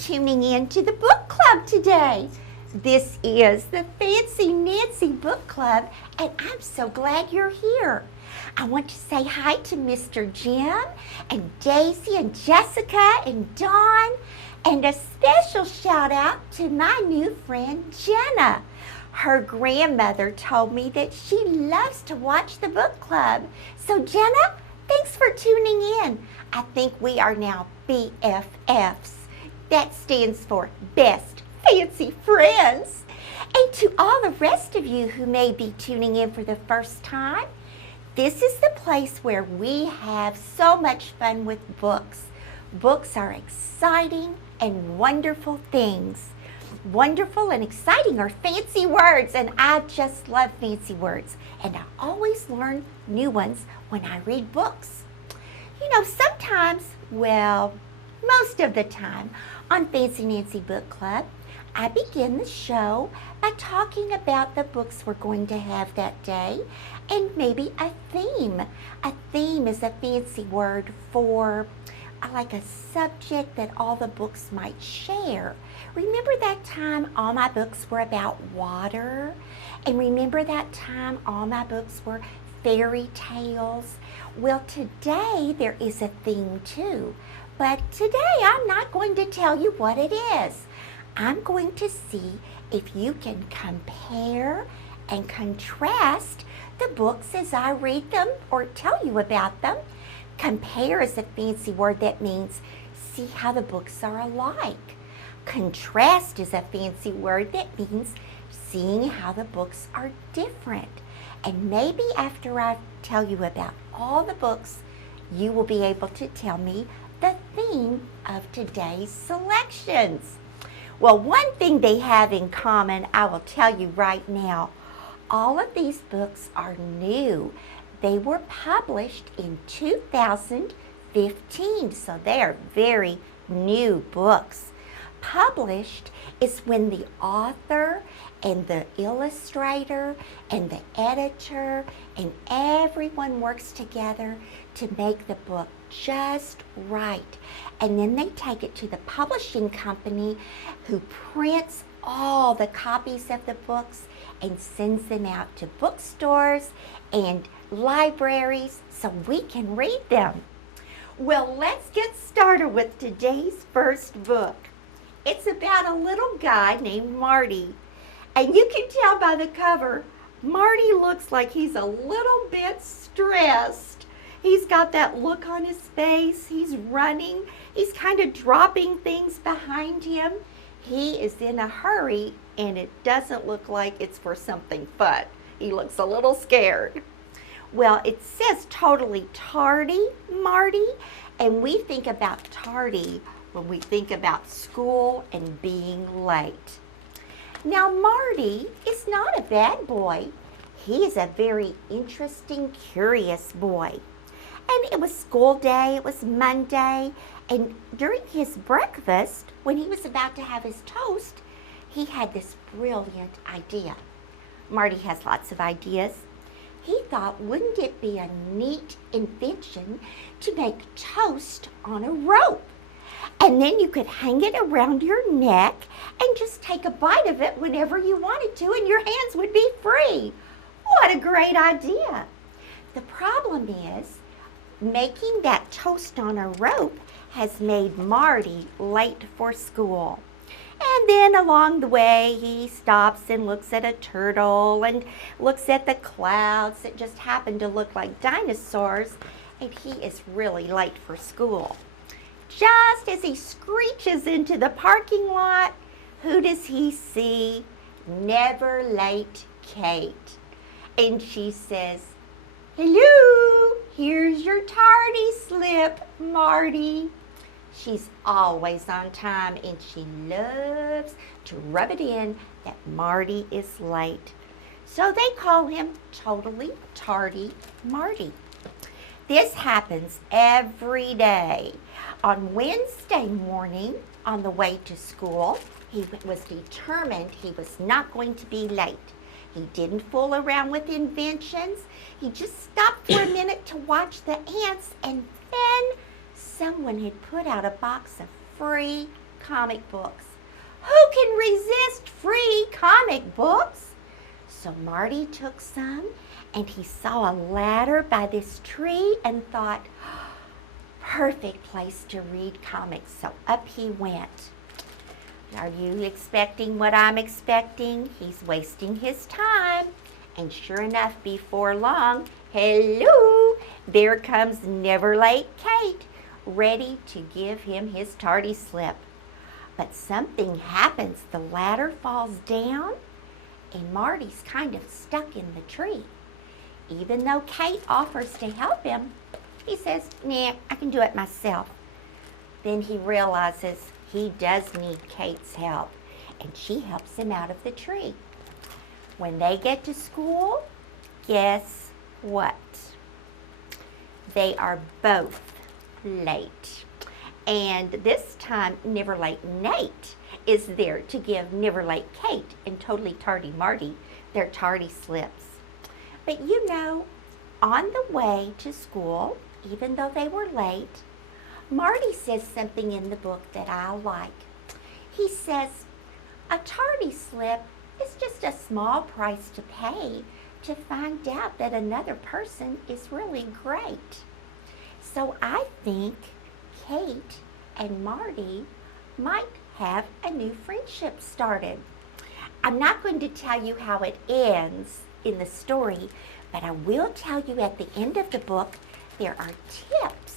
tuning in to the book club today. This is the Fancy Nancy Book Club, and I'm so glad you're here. I want to say hi to Mr. Jim and Daisy and Jessica and Dawn, and a special shout out to my new friend Jenna. Her grandmother told me that she loves to watch the book club. So Jenna, thanks for tuning in. I think we are now BFFs. That stands for Best Fancy Friends. And to all the rest of you who may be tuning in for the first time, this is the place where we have so much fun with books. Books are exciting and wonderful things. Wonderful and exciting are fancy words, and I just love fancy words. And I always learn new ones when I read books. You know, sometimes, well, most of the time, on Fancy Nancy Book Club, I begin the show by talking about the books we're going to have that day and maybe a theme. A theme is a fancy word for like a subject that all the books might share. Remember that time all my books were about water? And remember that time all my books were fairy tales? Well, today there is a theme too. But today I'm not going to tell you what it is. I'm going to see if you can compare and contrast the books as I read them or tell you about them. Compare is a fancy word that means see how the books are alike. Contrast is a fancy word that means seeing how the books are different. And maybe after I tell you about all the books, you will be able to tell me the theme of today's selections. Well, one thing they have in common, I will tell you right now, all of these books are new. They were published in 2015, so they are very new books. Published is when the author and the illustrator and the editor and everyone works together to make the book just right. And then they take it to the publishing company who prints all the copies of the books and sends them out to bookstores and libraries so we can read them. Well, let's get started with today's first book. It's about a little guy named Marty. And you can tell by the cover, Marty looks like he's a little bit stressed. He's got that look on his face. He's running. He's kind of dropping things behind him. He is in a hurry, and it doesn't look like it's for something fun. He looks a little scared. Well, it says totally tardy, Marty, and we think about tardy when we think about school and being late. Now, Marty is not a bad boy. He is a very interesting, curious boy. And it was school day, it was Monday, and during his breakfast, when he was about to have his toast, he had this brilliant idea. Marty has lots of ideas. He thought, wouldn't it be a neat invention to make toast on a rope? And then you could hang it around your neck and just take a bite of it whenever you wanted to, and your hands would be free. What a great idea. The problem is, making that toast on a rope has made Marty late for school. And then along the way, he stops and looks at a turtle and looks at the clouds that just happen to look like dinosaurs, and he is really late for school. Just as he screeches into the parking lot, who does he see? Never late Kate. And she says, "Hello, here's your tardy slip, Marty." She's always on time, and she loves to rub it in that Marty is late. So they call him Totally Tardy Marty. This happens every day. On Wednesday morning, on the way to school, he was determined he was not going to be late. He didn't fool around with inventions. He just stopped for a minute to watch the ants, and then someone had put out a box of free comic books. Who can resist free comic books? So Marty took some, and he saw a ladder by this tree and thought, perfect place to read comics. So up he went. Are you expecting what I'm expecting? He's wasting his time. And sure enough, before long, hello, there comes Never Late Kate, ready to give him his tardy slip. But something happens. The ladder falls down, and Marty's kind of stuck in the tree. Even though Kate offers to help him, he says, nah, I can do it myself. Then he realizes he does need Kate's help, and she helps him out of the tree. When they get to school, guess what? They are both late. And this time, Never Late Nate is there to give Never Late Kate and Totally Tardy Marty their tardy slips. But you know, on the way to school, even though they were late, Marty says something in the book that I like. He says, a tardy slip is just a small price to pay to find out that another person is really great. So I think Kate and Marty might have a new friendship started. I'm not going to tell you how it ends in the story, but I will tell you at the end of the book there are tips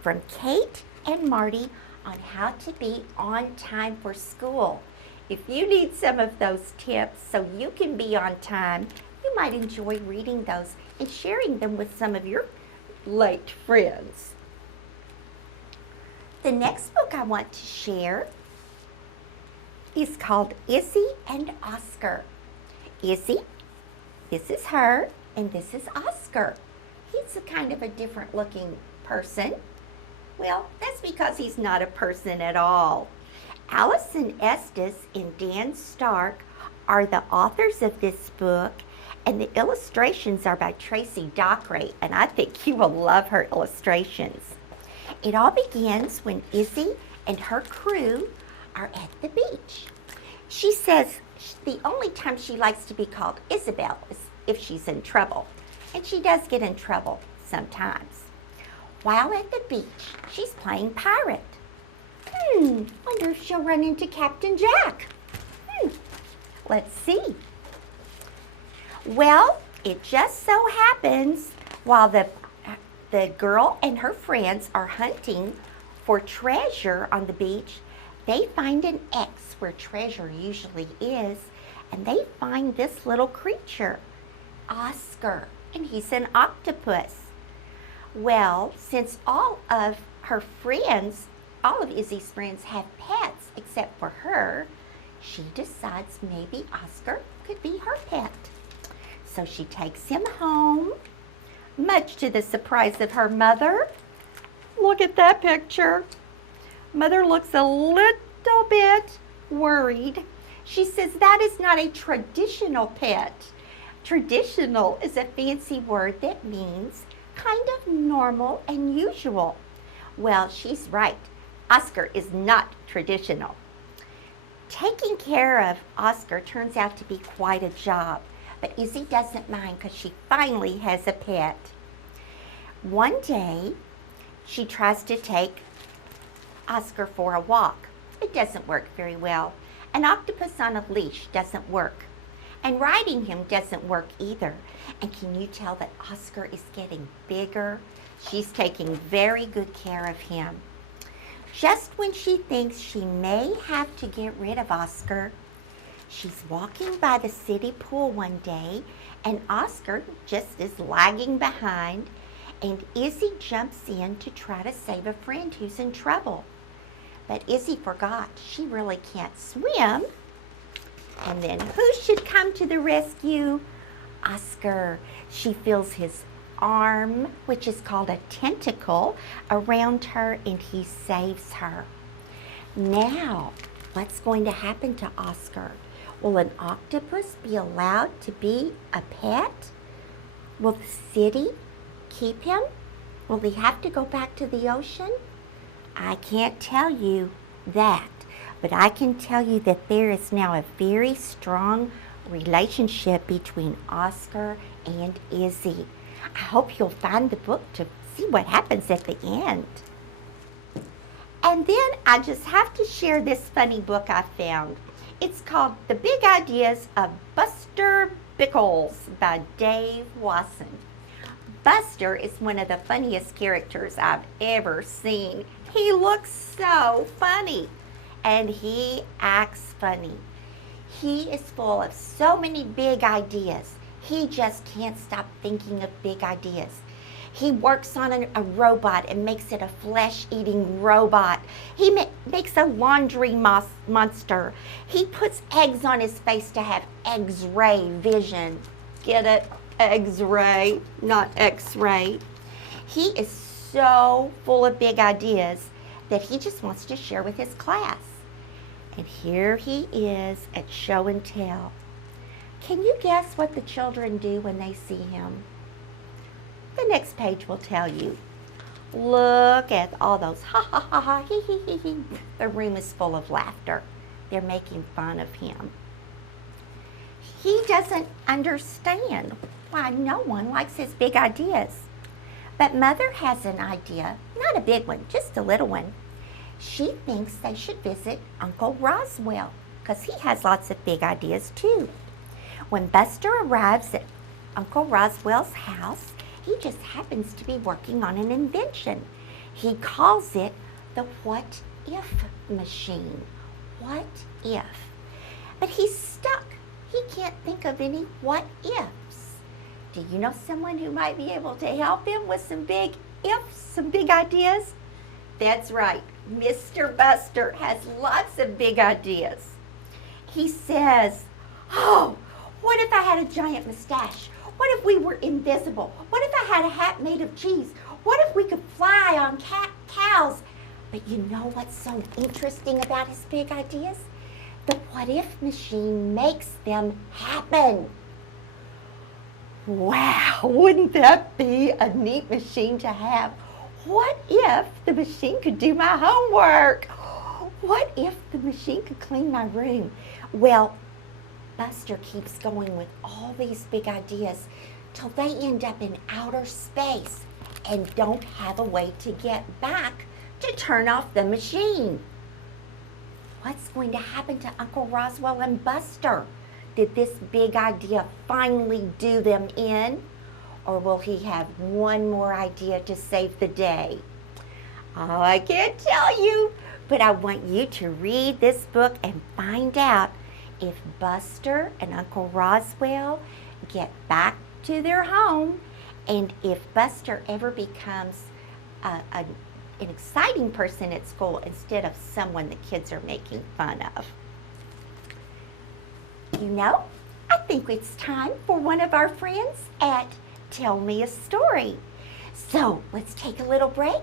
from Kate and Marty on how to be on time for school. If you need some of those tips so you can be on time, you might enjoy reading those and sharing them with some of your late friends. The next book I want to share is called Izzy and Oscar. Izzy, this is her, and this is Oscar. He's a kind of a different looking person. Well, that's because he's not a person at all. Allison Estes and Dan Stark are the authors of this book, and the illustrations are by Tracy Dockery, and I think you will love her illustrations. It all begins when Izzy and her crew are at the beach. She says the only time she likes to be called Isabel is if she's in trouble, and she does get in trouble sometimes. While at the beach, she's playing pirate. Wonder if she'll run into Captain Jack. Let's see. Well, it just so happens while the girl and her friends are hunting for treasure on the beach, they find an X where treasure usually is, and they find this little creature, Oscar, and he's an octopus. Well, since all of Izzy's friends have pets except for her, she decides maybe Oscar could be her pet. So she takes him home, much to the surprise of her mother. Look at that picture. Mother looks a little bit worried. She says that is not a traditional pet. Traditional is a fancy word that means kind of normal and usual. Well, she's right. Oscar is not traditional. Taking care of Oscar turns out to be quite a job, but Izzy doesn't mind because she finally has a pet. One day, she tries to take Oscar for a walk. It doesn't work very well. An octopus on a leash doesn't work. And riding him doesn't work either. And can you tell that Oscar is getting bigger? She's taking very good care of him. Just when she thinks she may have to get rid of Oscar, she's walking by the city pool one day, and Oscar just is lagging behind, and Izzy jumps in to try to save a friend who's in trouble. But Izzy forgot she really can't swim. And then who should come to the rescue? Oscar. She feels his arm, which is called a tentacle, around her, and he saves her. Now, what's going to happen to Oscar? Will an octopus be allowed to be a pet? Will the city keep him? Will he have to go back to the ocean? I can't tell you that, But I can tell you that there is now a very strong relationship between Oscar and Izzy. I hope you'll find the book to see what happens at the end. And then I just have to share this funny book I found. It's called The Big Ideas of Buster Bickles by Dave Wasson. Buster is one of the funniest characters I've ever seen. He looks so funny and he acts funny. He is full of so many big ideas. He just can't stop thinking of big ideas. He works on a robot and makes it a flesh-eating robot. He makes a laundry monster. He puts eggs on his face to have X-ray vision. Get it? X-ray, not X-ray. He is so full of big ideas that he just wants to share with his class. And here he is at show and tell. Can you guess what the children do when they see him? The next page will tell you. Look at all those ha ha ha ha, hee hee hee hee. The room is full of laughter. They're making fun of him. He doesn't understand why no one likes his big ideas. But Mother has an idea, not a big one, just a little one. She thinks they should visit Uncle Roswell because he has lots of big ideas too. When Buster arrives at Uncle Roswell's house, he just happens to be working on an invention. He calls it the what if machine. What if? But he's stuck. He can't think of any what ifs. Do you know someone who might be able to help him with some big ifs, some big ideas? That's right. Mr. Buster has lots of big ideas. He says, oh, what if I had a giant mustache? What if we were invisible? What if I had a hat made of cheese? What if we could fly on cows? But you know what's so interesting about his big ideas? The what if machine makes them happen. Wow, wouldn't that be a neat machine to have? What if the machine could do my homework? What if the machine could clean my room? Well, Buster keeps going with all these big ideas till they end up in outer space and don't have a way to get back to turn off the machine. What's going to happen to Uncle Roswell and Buster? Did this big idea finally do them in? Or will he have one more idea to save the day? Oh, I can't tell you, but I want you to read this book and find out if Buster and Uncle Roswell get back to their home and if Buster ever becomes an exciting person at school instead of someone the kids are making fun of. You know, I think it's time for one of our friends at Tell Me a Story. So let's take a little break,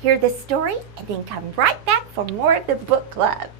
hear the story, and then come right back for more of the book club.